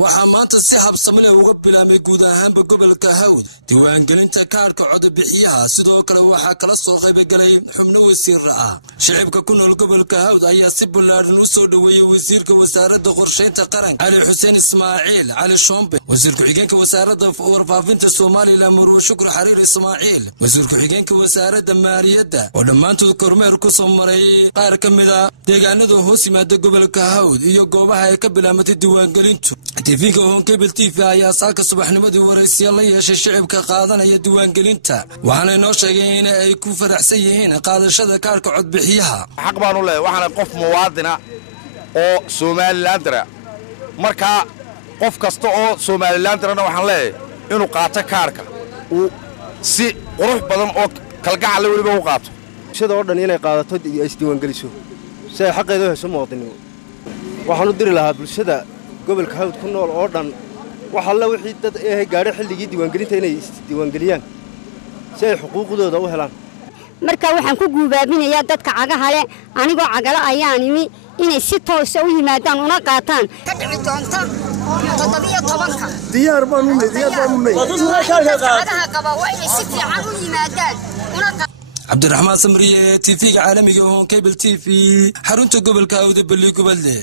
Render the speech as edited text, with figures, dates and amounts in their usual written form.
waxaa maanta si habsami leh uga bilaabay guud ahaanba gobolka Hawd diiwaangelinta kaarka codbixiyaha sidoo kale waxaa kala soo qaybgalay xubno wasiir ah shacabka ku nool gobolka Hawd ayaa si ballaaran u soo dhaweeyay wasiirka wasaaradda qorsheynta qaranka Ali Xuseen Ismaaciil Ali Shombe wasiirka xigeenka wasaaradda warfaafinta Soomaaliland Marwo Shukri Xariir Ismaaciil wasiirka xigeenka wasaaradda maaliyadda oo dhamaantood kormeer ku soo maray qaar ka mid ah deegaanada hoos yimaada gobolka Hawd iyo goobaha ay ka bilaabtay diiwaangelintu TV-ga Cable TV ayaa saaka subaxnimadii waraysiyo la yeeshay shacabka qaadanaya diiwaangelinta waxaana inoo sheegay in ay ku faraxsan yihiin qaadashada kaarka codbixiyaha xaq baan u leeyahay waxaan qof muwaadina oo Soomaalilandra marka qof kasta oo Soomaalilandrana waxaan leeyahay inuu qaato kaarka uu si qurux badan oo kalgacal waliba u qaato sidoo dhan inay qaadato isdiiwaangeliso si ay xaqeedu hesho muwaadinimo waxaan u diri lahaa bulshada gobolka Hawd ku nool oo dhan waxa la wixii dad ay gaari xilligii diiwaangelinta inay diiwaangeliyaan si ay xuquuqdooda u helaan marka waxaan ku guubaabinayaa dadka cagaha leh anigoo cagala ayaan imi inay si toos ah u yimaadaan una qaataan ka dhici doonta 17ka diyaar baan u leeyahay cagaha qaba waa inay si fiican u yimaadaan una Cabdiraxmaan Samriye TV-ga caalamiga Cable TV xarunta gobolka Hawd Balli Gobolde